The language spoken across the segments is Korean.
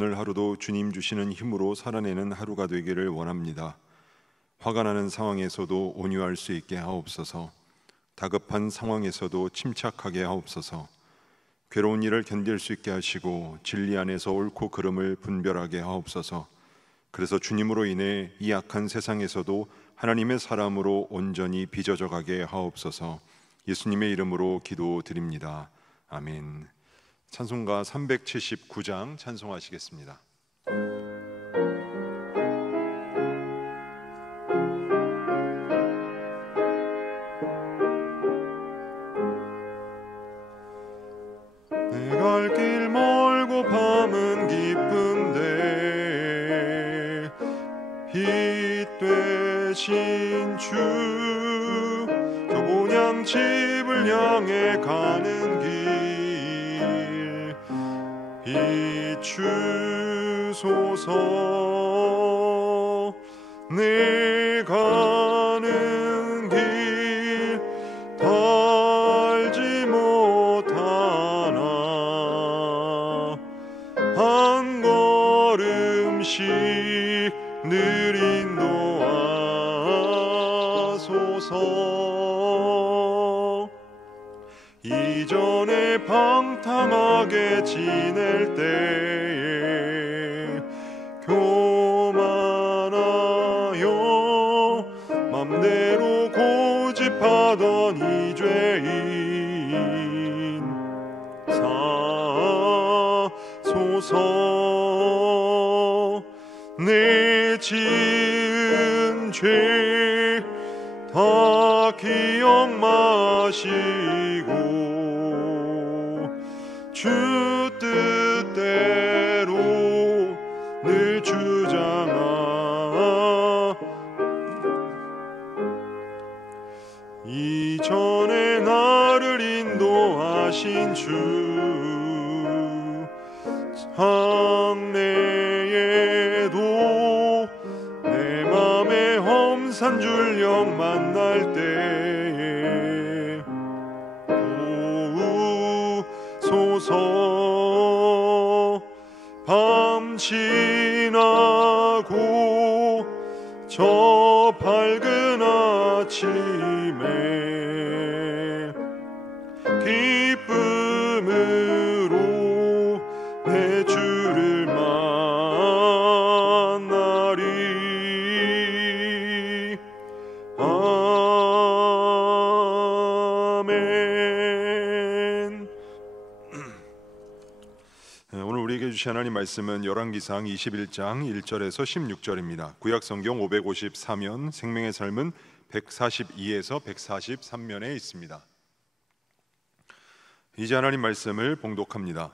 오늘 하루도 주님 주시는 힘으로 살아내는 하루가 되기를 원합니다. 화가 나는 상황에서도 온유할 수 있게 하옵소서. 다급한 상황에서도 침착하게 하옵소서. 괴로운 일을 견딜 수 있게 하시고 진리 안에서 옳고 그름을 분별하게 하옵소서. 그래서 주님으로 인해 이 악한 세상에서도 하나님의 사람으로 온전히 빚어져 가게 하옵소서. 예수님의 이름으로 기도드립니다. 아멘. 찬송가 379장 찬송하시겠습니다. 내 갈 길 멀고 밤은 깊은데 빛 되신 주, 저 본향집을 향해 가는 길 비추소서. 내 가는 길 달지 못하나 한 걸음씩 늘 인도하소서. 이전에 방탕하게 지낼 때에 교만하여 맘대로 고집하던 이 죄인 사소서. 내 지은 죄 다 기억 마시고 주 뜻대로 늘 주장하. 이전에 나를 인도하신 주, 장래에도 내 맘에 험산 줄령 만날 때에 도우소서. 밤 지나고 저 밝은 아침에 기쁨으로 내 주를 만나리. 아멘. 오늘 우리에게 주신 하나님 말씀은 열왕기상 21장 1절에서 16절입니다. 구약성경 554면, 생명의 삶은 142에서 143면에 있습니다. 이제 하나님 말씀을 봉독합니다.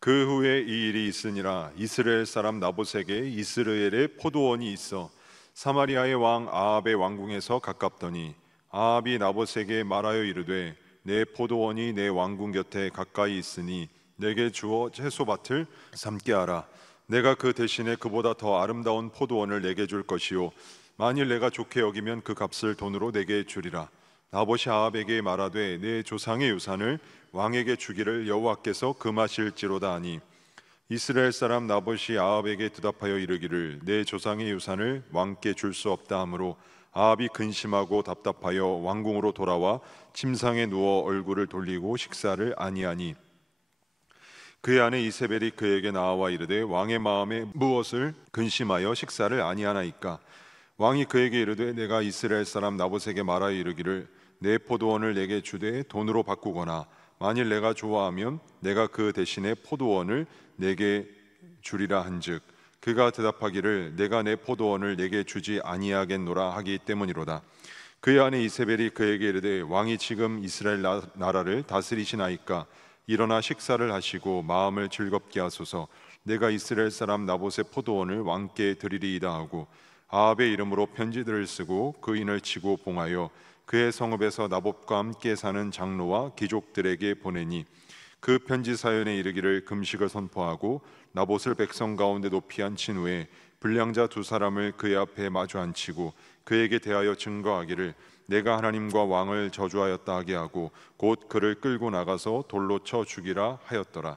그 후에 이 일이 있으니라. 이스라엘 사람 나봇에게 이스라엘의 포도원이 있어 사마리아의 왕 아합의 왕궁에서 가깝더니 아합이 나봇에게 말하여 이르되 내 포도원이 내 왕궁 곁에 가까이 있으니 내게 주어 채소밭을 삼게 하라. 내가 그 대신에 그보다 더 아름다운 포도원을 내게 줄 것이요 만일 내가 좋게 여기면 그 값을 돈으로 내게 주리라. 나봇이 아합에게 말하되 내 조상의 유산을 왕에게 주기를 여호와께서 금하실지로다 하니 이스라엘 사람 나봇이 아합에게 대답하여 이르기를 내 조상의 유산을 왕께 줄 수 없다 하므로 아합이 근심하고 답답하여 왕궁으로 돌아와 침상에 누워 얼굴을 돌리고 식사를 아니하니 그의 아내 이세벨이 그에게 나와 이르되 왕의 마음에 무엇을 근심하여 식사를 아니하나이까. 왕이 그에게 이르되 내가 이스라엘 사람 나봇에게 말하여 이르기를 내 포도원을 내게 주되 돈으로 바꾸거나 만일 내가 좋아하면 내가 그 대신에 포도원을 내게 주리라 한즉 그가 대답하기를 내가 내 포도원을 내게 주지 아니하겠노라 하기 때문이로다. 그의 아내 이세벨이 그에게 이르되 왕이 지금 이스라엘 나라를 다스리시나이까. 일어나 식사를 하시고 마음을 즐겁게 하소서. 내가 이스라엘 사람 나봇의 포도원을 왕께 드리리이다 하고 아합의 이름으로 편지들을 쓰고 그 인을 치고 봉하여 그의 성읍에서 나봇과 함께 사는 장로와 귀족들에게 보내니 그 편지 사연에 이르기를 금식을 선포하고 나봇을 백성 가운데 높이 앉힌 후에 불량자 두 사람을 그의 앞에 마주 앉히고 그에게 대하여 증거하기를 내가 하나님과 왕을 저주하였다 하게 하고 곧 그를 끌고 나가서 돌로 쳐 죽이라 하였더라.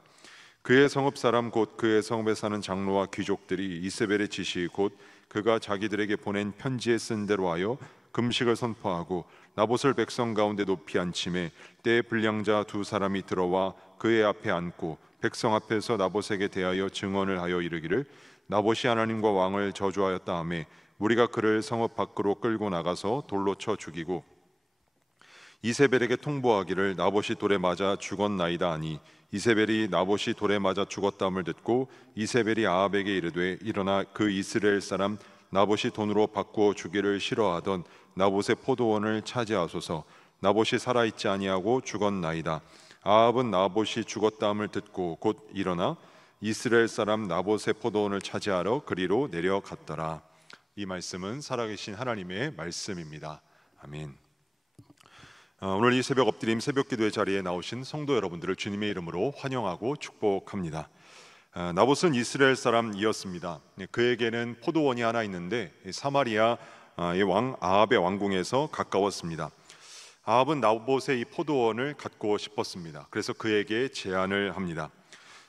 그의 성읍 사람 곧 그의 성읍에 사는 장로와 귀족들이 이세벨의 지시 곧 그가 자기들에게 보낸 편지에 쓴 대로 하여 금식을 선포하고 나봇을 백성 가운데 높이 앉힘에 때에 불량자 두 사람이 들어와 그의 앞에 앉고 백성 앞에서 나봇에게 대하여 증언을 하여 이르기를 나봇이 하나님과 왕을 저주하였다 하매 우리가 그를 성읍 밖으로 끌고 나가서 돌로 쳐 죽이고 이세벨에게 통보하기를 나봇이 돌에 맞아 죽었나이다 하니 이세벨이 나봇이 돌에 맞아 죽었다함을 듣고 이세벨이 아합에게 이르되 일어나 그 이스라엘 사람 나봇이 돈으로 바꾸어 주기를 싫어하던 나봇의 포도원을 차지하소서. 나봇이 살아있지 아니하고 죽었나이다. 아합은 나봇이 죽었다함을 듣고 곧 일어나 이스라엘 사람 나봇의 포도원을 차지하러 그리로 내려갔더라. 이 말씀은 살아계신 하나님의 말씀입니다. 아멘. 오늘 이 새벽 엎드림 새벽기도의 자리에 나오신 성도 여러분들을 주님의 이름으로 환영하고 축복합니다. 나봇은 이스라엘 사람이었습니다. 그에게는 포도원이 하나 있는데 사마리아의 왕 아합의 왕궁에서 가까웠습니다. 아합은 나봇의 이 포도원을 갖고 싶었습니다. 그래서 그에게 제안을 합니다.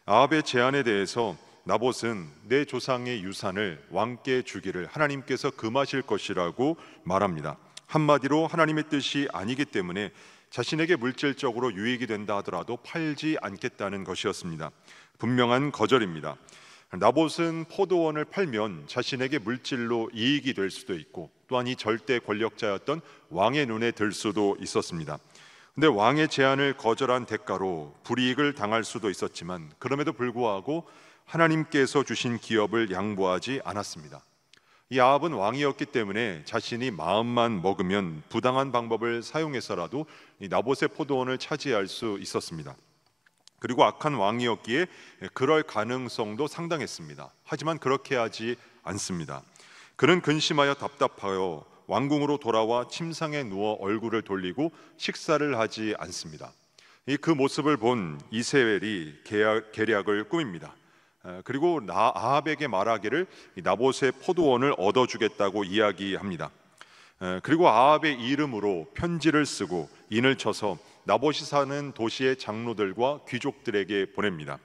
아합의 제안에 대해서 나봇은 내 조상의 유산을 왕께 주기를 하나님께서 금하실 것이라고 말합니다. 한마디로 하나님의 뜻이 아니기 때문에 자신에게 물질적으로 유익이 된다 하더라도 팔지 않겠다는 것이었습니다. 분명한 거절입니다. 나봇은 포도원을 팔면 자신에게 물질로 이익이 될 수도 있고 또한 이 절대 권력자였던 왕의 눈에 들 수도 있었습니다. 근데 왕의 제안을 거절한 대가로 불이익을 당할 수도 있었지만 그럼에도 불구하고 하나님께서 주신 기업을 양보하지 않았습니다. 이 아합은 왕이었기 때문에 자신이 마음만 먹으면 부당한 방법을 사용해서라도 이 나봇의 포도원을 차지할 수 있었습니다. 그리고 악한 왕이었기에 그럴 가능성도 상당했습니다. 하지만 그렇게 하지 않습니다. 그는 근심하여 답답하여 왕궁으로 돌아와 침상에 누워 얼굴을 돌리고 식사를 하지 않습니다. 그 모습을 본 이세벨이 계략을 꾸밉니다. 그리고 아합에게 말하기를 나봇의 포도원을 얻어주겠다고 이야기합니다. 그리고 아합의 이름으로 편지를 쓰고 인을 쳐서 나봇이 사는 도시의 장로들과 귀족들에게 보냅니다.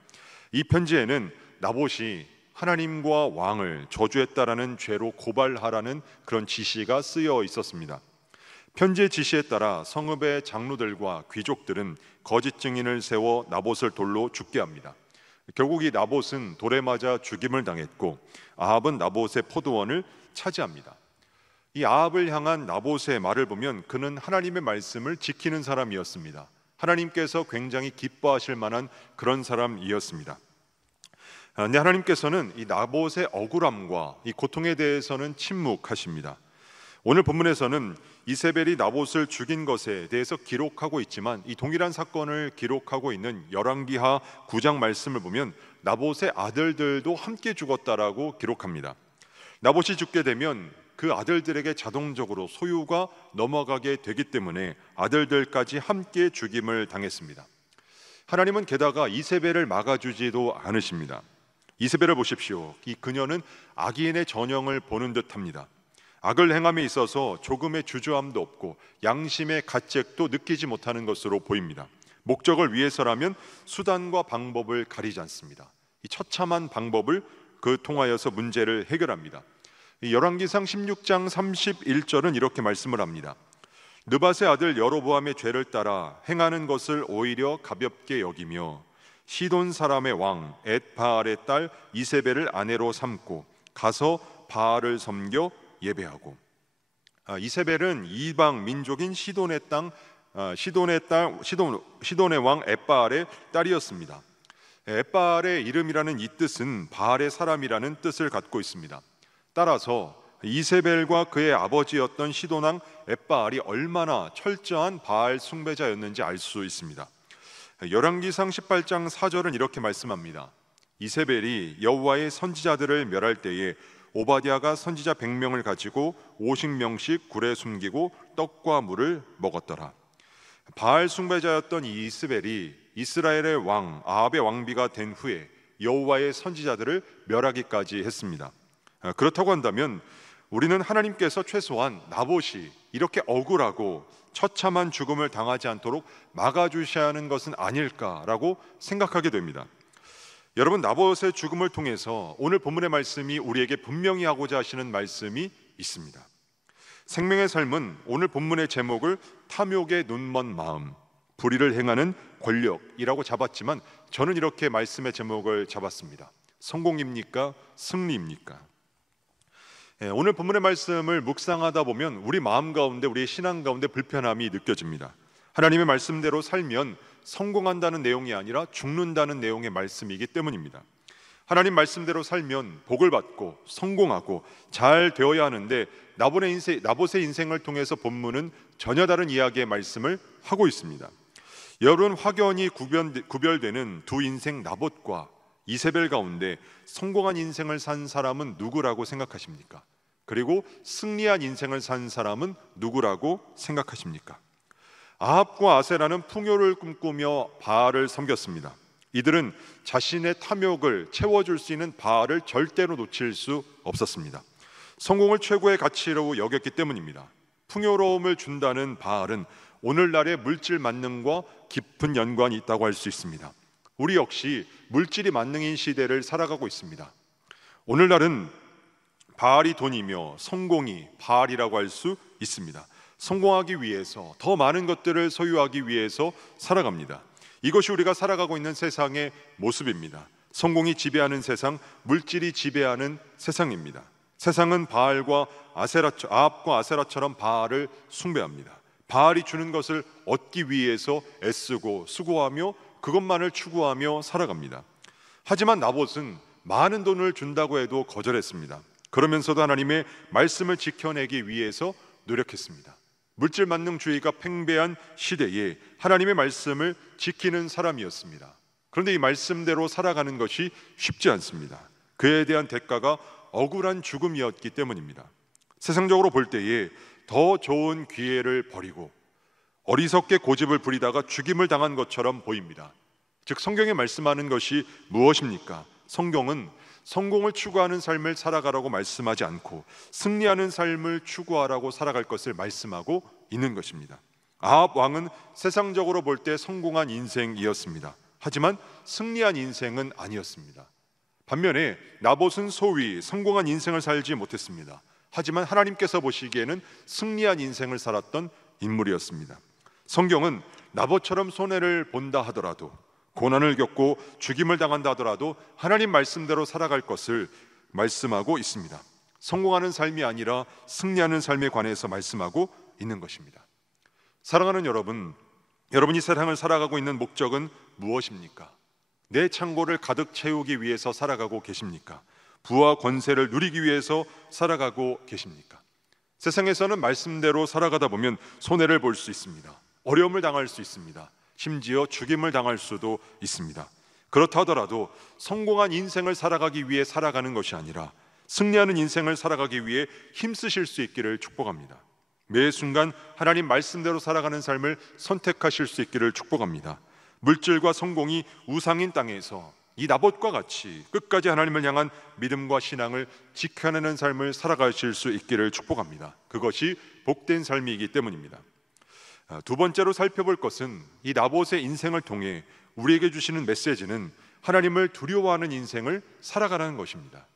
이 편지에는 나봇이 하나님과 왕을 저주했다라는 죄로 고발하라는 그런 지시가 쓰여 있었습니다. 편지의 지시에 따라 성읍의 장로들과 귀족들은 거짓 증인을 세워 나봇을 돌로 죽게 합니다. 결국 이 나봇은 돌에 맞아 죽임을 당했고 아합은 나봇의 포도원을 차지합니다. 이 아합을 향한 나봇의 말을 보면 그는 하나님의 말씀을 지키는 사람이었습니다. 하나님께서 굉장히 기뻐하실 만한 그런 사람이었습니다. 근데 하나님께서는 이 나봇의 억울함과 이 고통에 대해서는 침묵하십니다. 오늘 본문에서는 이세벨이 나봇을 죽인 것에 대해서 기록하고 있지만 이 동일한 사건을 기록하고 있는 열왕기하 9장 말씀을 보면 나봇의 아들들도 함께 죽었다라고 기록합니다. 나봇이 죽게 되면 그 아들들에게 자동적으로 소유가 넘어가게 되기 때문에 아들들까지 함께 죽임을 당했습니다. 하나님은 게다가 이세벨을 막아주지도 않으십니다. 이세벨을 보십시오. 이 그녀는 악인의 전형을 보는 듯합니다. 악을 행함에 있어서 조금의 주저함도 없고 양심의 가책도 느끼지 못하는 것으로 보입니다. 목적을 위해서라면 수단과 방법을 가리지 않습니다. 이 처참한 방법을 통하여서 문제를 해결합니다. 열왕기상 16장 31절은 이렇게 말씀을 합니다. 느밧의 아들 여로보암의 죄를 따라 행하는 것을 오히려 가볍게 여기며 시돈 사람의 왕 엣바알의 딸 이세벨을 아내로 삼고 가서 바알을 섬겨 예배하고. 이세벨은 이방 민족인 시돈의 왕 엣바알의 딸이었습니다. 엣바알의 이름이라는 이 뜻은 바알의 사람이라는 뜻을 갖고 있습니다. 따라서 이세벨과 그의 아버지였던 시돈 왕 엣바알이 얼마나 철저한 바알 숭배자였는지 알 수 있습니다. 열왕기상 18장 4절은 이렇게 말씀합니다. 이세벨이 여호와의 선지자들을 멸할 때에 오바댜가 선지자 100명을 가지고 50명씩 굴에 숨기고 떡과 물을 먹었더라. 바알 숭배자였던 이 이스벨이 이스라엘의 왕 아합의 왕비가 된 후에 여호와의 선지자들을 멸하기까지 했습니다. 그렇다고 한다면 우리는 하나님께서 최소한 나봇이 이렇게 억울하고 처참한 죽음을 당하지 않도록 막아주셔야 하는 것은 아닐까라고 생각하게 됩니다. 여러분, 나봇의 죽음을 통해서 오늘 본문의 말씀이 우리에게 분명히 하고자 하시는 말씀이 있습니다. 생명의 삶은 오늘 본문의 제목을 탐욕의 눈먼 마음, 불의를 행하는 권력이라고 잡았지만 저는 이렇게 말씀의 제목을 잡았습니다. 성공입니까? 승리입니까? 오늘 본문의 말씀을 묵상하다 보면 우리 마음 가운데, 우리의 신앙 가운데 불편함이 느껴집니다. 하나님의 말씀대로 살면 성공한다는 내용이 아니라 죽는다는 내용의 말씀이기 때문입니다. 하나님 말씀대로 살면 복을 받고 성공하고 잘 되어야 하는데 나봇의 인생을 통해서 본문은 전혀 다른 이야기의 말씀을 하고 있습니다. 여러분, 확연히 구별되는 두 인생 나봇과 이세벨 가운데 성공한 인생을 산 사람은 누구라고 생각하십니까? 그리고 승리한 인생을 산 사람은 누구라고 생각하십니까? 아합과 아세라는 풍요를 꿈꾸며 바알을 섬겼습니다. 이들은 자신의 탐욕을 채워줄 수 있는 바알을 절대로 놓칠 수 없었습니다. 성공을 최고의 가치로 여겼기 때문입니다. 풍요로움을 준다는 바알은 오늘날의 물질 만능과 깊은 연관이 있다고 할 수 있습니다. 우리 역시 물질이 만능인 시대를 살아가고 있습니다. 오늘날은 바알이 돈이며 성공이 바알이라고 할 수 있습니다. 성공하기 위해서, 더 많은 것들을 소유하기 위해서 살아갑니다. 이것이 우리가 살아가고 있는 세상의 모습입니다. 성공이 지배하는 세상, 물질이 지배하는 세상입니다. 세상은 아합과 아세라처럼 바알을 숭배합니다. 바알이 주는 것을 얻기 위해서 애쓰고 수고하며 그것만을 추구하며 살아갑니다. 하지만 나봇은 많은 돈을 준다고 해도 거절했습니다. 그러면서도 하나님의 말씀을 지켜내기 위해서 노력했습니다. 물질 만능주의가 팽배한 시대에 하나님의 말씀을 지키는 사람이었습니다. 그런데 이 말씀대로 살아가는 것이 쉽지 않습니다. 그에 대한 대가가 억울한 죽음이었기 때문입니다. 세상적으로 볼 때에 더 좋은 기회를 버리고 어리석게 고집을 부리다가 죽임을 당한 것처럼 보입니다. 즉, 성경에 말씀하는 것이 무엇입니까? 성경은 성공을 추구하는 삶을 살아가라고 말씀하지 않고 승리하는 삶을 추구하라고 살아갈 것을 말씀하고 있는 것입니다. 아합 왕은 세상적으로 볼 때 성공한 인생이었습니다. 하지만 승리한 인생은 아니었습니다. 반면에 나봇은 소위 성공한 인생을 살지 못했습니다. 하지만 하나님께서 보시기에는 승리한 인생을 살았던 인물이었습니다. 성경은 나봇처럼 손해를 본다 하더라도, 고난을 겪고 죽임을 당한다 하더라도 하나님 말씀대로 살아갈 것을 말씀하고 있습니다. 성공하는 삶이 아니라 승리하는 삶에 관해서 말씀하고 있는 것입니다. 사랑하는 여러분, 여러분이 세상을 살아가고 있는 목적은 무엇입니까? 내 창고를 가득 채우기 위해서 살아가고 계십니까? 부와 권세를 누리기 위해서 살아가고 계십니까? 세상에서는 말씀대로 살아가다 보면 손해를 볼 수 있습니다. 어려움을 당할 수 있습니다. 심지어 죽임을 당할 수도 있습니다. 그렇다 하더라도 성공한 인생을 살아가기 위해 살아가는 것이 아니라 승리하는 인생을 살아가기 위해 힘쓰실 수 있기를 축복합니다. 매 순간 하나님 말씀대로 살아가는 삶을 선택하실 수 있기를 축복합니다. 물질과 성공이 우상인 땅에서 이 나봇과 같이 끝까지 하나님을 향한 믿음과 신앙을 지켜내는 삶을 살아가실 수 있기를 축복합니다. 그것이 복된 삶이기 때문입니다. 두 번째로 살펴볼 것은 이 나봇의 인생을 통해 우리에게 주시는 메시지는 하나님을 두려워하는 인생을 살아가라는 것입니다.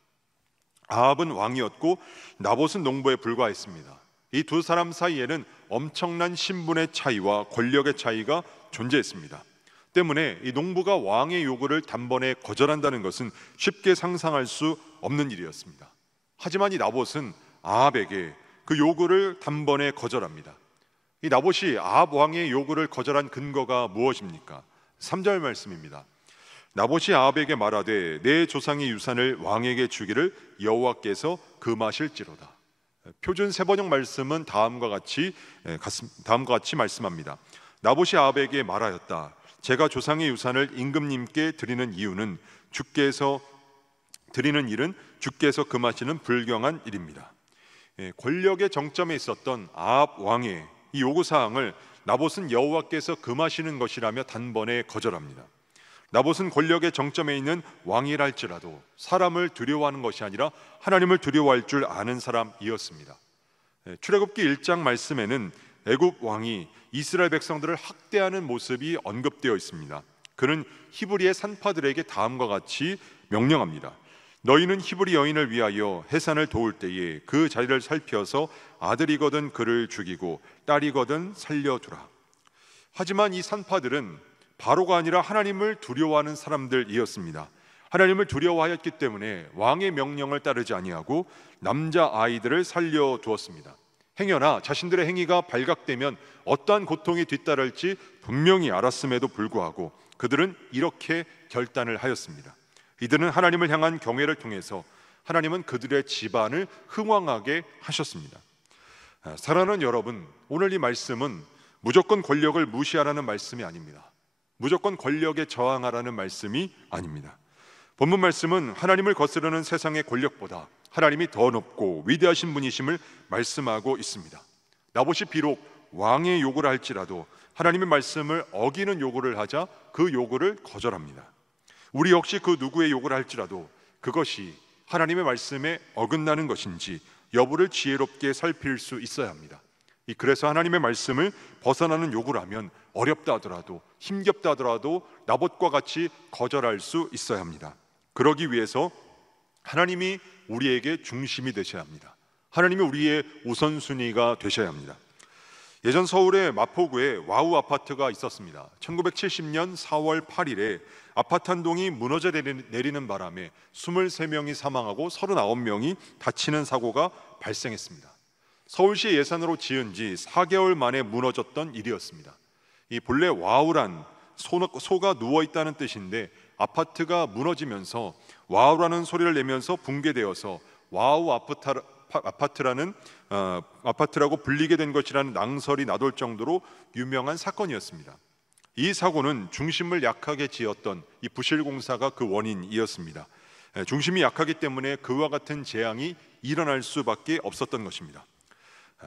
아합은 왕이었고 나봇은 농부에 불과했습니다. 이 두 사람 사이에는 엄청난 신분의 차이와 권력의 차이가 존재했습니다. 때문에 이 농부가 왕의 요구를 단번에 거절한다는 것은 쉽게 상상할 수 없는 일이었습니다. 하지만 이 나봇은 아합에게 그 요구를 단번에 거절합니다. 이 나봇이 아합 왕의 요구를 거절한 근거가 무엇입니까? 3절 말씀입니다. 나봇이 아합에게 말하되 내 조상의 유산을 왕에게 주기를 여호와께서 금하실지로다. 표준 세번역 말씀은 다음과 같이 말씀합니다. 나봇이 아합에게 말하였다. 제가 조상의 유산을 임금님께 드리는 이유는 드리는 일은 주께서 금하시는 불경한 일입니다. 권력의 정점에 있었던 아합 왕의 이 요구사항을 나봇은 여호와께서 금하시는 것이라며 단번에 거절합니다. 나봇은 권력의 정점에 있는 왕이랄지라도 사람을 두려워하는 것이 아니라 하나님을 두려워할 줄 아는 사람이었습니다. 출애굽기 1장 말씀에는 애굽 왕이 이스라엘 백성들을 학대하는 모습이 언급되어 있습니다. 그는 히브리의 산파들에게 다음과 같이 명령합니다. 너희는 히브리 여인을 위하여 해산을 도울 때에 그 자리를 살펴서 아들이거든 그를 죽이고 딸이거든 살려두라. 하지만 이 산파들은 바로가 아니라 하나님을 두려워하는 사람들이었습니다. 하나님을 두려워하였기 때문에 왕의 명령을 따르지 아니하고 남자 아이들을 살려두었습니다. 행여나 자신들의 행위가 발각되면 어떠한 고통이 뒤따를지 분명히 알았음에도 불구하고 그들은 이렇게 결단을 하였습니다. 이들은 하나님을 향한 경외를 통해서 하나님은 그들의 집안을 흥왕하게 하셨습니다. 사랑하는 여러분, 오늘 이 말씀은 무조건 권력을 무시하라는 말씀이 아닙니다. 무조건 권력에 저항하라는 말씀이 아닙니다. 본문 말씀은 하나님을 거스르는 세상의 권력보다 하나님이 더 높고 위대하신 분이심을 말씀하고 있습니다. 나봇이 비록 왕의 요구를 할지라도 하나님의 말씀을 어기는 요구를 하자 그 요구를 거절합니다. 우리 역시 그 누구의 요구를 할지라도 그것이 하나님의 말씀에 어긋나는 것인지 여부를 지혜롭게 살필 수 있어야 합니다. 그래서 하나님의 말씀을 벗어나는 요구를 하면 어렵다 하더라도 힘겹다 하더라도 나봇과 같이 거절할 수 있어야 합니다. 그러기 위해서 하나님이 우리에게 중심이 되셔야 합니다. 하나님이 우리의 우선순위가 되셔야 합니다. 예전 서울의 마포구에 와우 아파트가 있었습니다. 1970년 4월 8일에 아파트 한 동이 무너져 내리는 바람에 23명이 사망하고 39명이 다치는 사고가 발생했습니다. 서울시 예산으로 지은 지 4개월 만에 무너졌던 일이었습니다. 이 본래 와우란 소가 누워있다는 뜻인데 아파트가 무너지면서 와우라는 소리를 내면서 붕괴되어서 와우 아파트라고 불리게 된 것이라는 낭설이 나돌 정도로 유명한 사건이었습니다. 이 사고는 중심을 약하게 지었던 이 부실공사가 그 원인이었습니다. 중심이 약하기 때문에 그와 같은 재앙이 일어날 수밖에 없었던 것입니다.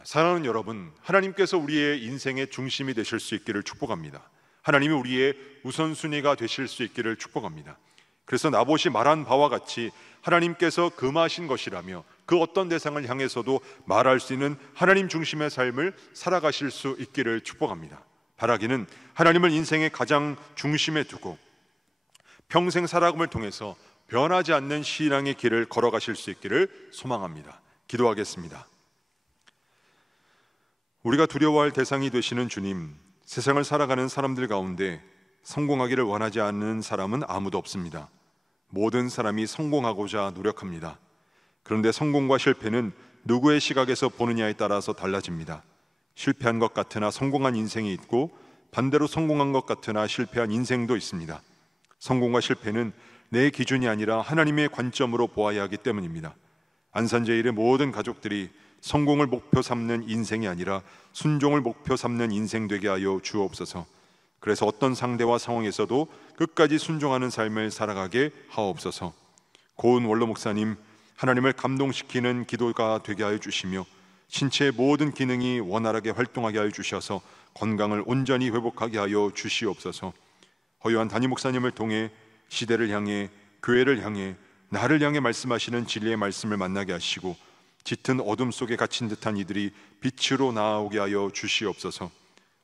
사랑하는 여러분, 하나님께서 우리의 인생의 중심이 되실 수 있기를 축복합니다. 하나님이 우리의 우선순위가 되실 수 있기를 축복합니다. 그래서 나봇이 말한 바와 같이 하나님께서 금하신 것이라며 그 어떤 대상을 향해서도 말할 수 있는 하나님 중심의 삶을 살아가실 수 있기를 축복합니다. 바라기는 하나님을 인생의 가장 중심에 두고 평생 살아감을 통해서 변하지 않는 신앙의 길을 걸어가실 수 있기를 소망합니다. 기도하겠습니다. 우리가 두려워할 대상이 되시는 주님, 세상을 살아가는 사람들 가운데 성공하기를 원하지 않는 사람은 아무도 없습니다. 모든 사람이 성공하고자 노력합니다. 그런데 성공과 실패는 누구의 시각에서 보느냐에 따라서 달라집니다. 실패한 것 같으나 성공한 인생이 있고 반대로 성공한 것 같으나 실패한 인생도 있습니다. 성공과 실패는 내 기준이 아니라 하나님의 관점으로 보아야 하기 때문입니다. 안산제일의 모든 가족들이 성공을 목표 삼는 인생이 아니라 순종을 목표 삼는 인생 되게 하여 주옵소서. 그래서 어떤 상대와 상황에서도 끝까지 순종하는 삶을 살아가게 하옵소서. 고은 원로 목사님, 하나님을 감동시키는 기도가 되게 하여 주시며 신체의 모든 기능이 원활하게 활동하게 하여 주셔서 건강을 온전히 회복하게 하여 주시옵소서. 허요한 담임 목사님을 통해 시대를 향해, 교회를 향해, 나를 향해 말씀하시는 진리의 말씀을 만나게 하시고 짙은 어둠 속에 갇힌 듯한 이들이 빛으로 나아오게 하여 주시옵소서.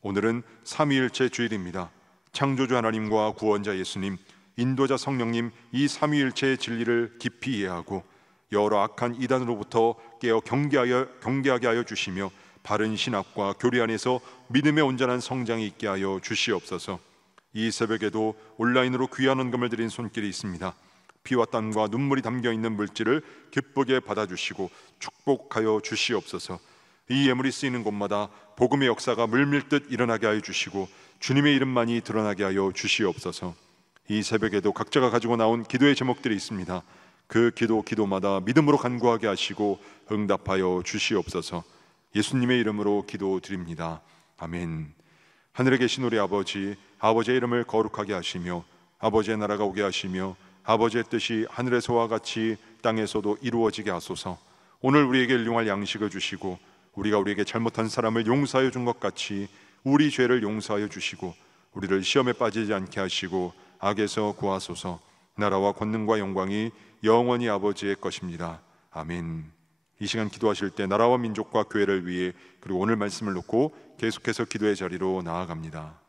오늘은 삼위일체 주일입니다. 창조주 하나님과 구원자 예수님, 인도자 성령님, 이 삼위일체의 진리를 깊이 이해하고 여러 악한 이단으로부터 깨어 경계하게 하여 주시며 바른 신학과 교리 안에서 믿음의 온전한 성장이 있게 하여 주시옵소서. 이 새벽에도 온라인으로 귀한 헌금을 드린 손길이 있습니다. 피와 땀과 눈물이 담겨있는 물질을 기쁘게 받아주시고 축복하여 주시옵소서. 이 예물이 쓰이는 곳마다 복음의 역사가 물밀듯 일어나게 하여 주시고 주님의 이름만이 드러나게 하여 주시옵소서. 이 새벽에도 각자가 가지고 나온 기도의 제목들이 있습니다. 그 기도마다 믿음으로 간구하게 하시고 응답하여 주시옵소서. 예수님의 이름으로 기도드립니다. 아멘. 하늘에 계신 우리 아버지, 아버지의 이름을 거룩하게 하시며 아버지의 나라가 오게 하시며 아버지의 뜻이 하늘에서와 같이 땅에서도 이루어지게 하소서. 오늘 우리에게 일용할 양식을 주시고 우리가 우리에게 잘못한 사람을 용서하여 준 것 같이 우리 죄를 용서하여 주시고 우리를 시험에 빠지지 않게 하시고 악에서 구하소서. 나라와 권능과 영광이 영원히 아버지의 것입니다. 아멘. 이 시간 기도하실 때 나라와 민족과 교회를 위해 그리고 오늘 말씀을 놓고 계속해서 기도의 자리로 나아갑니다.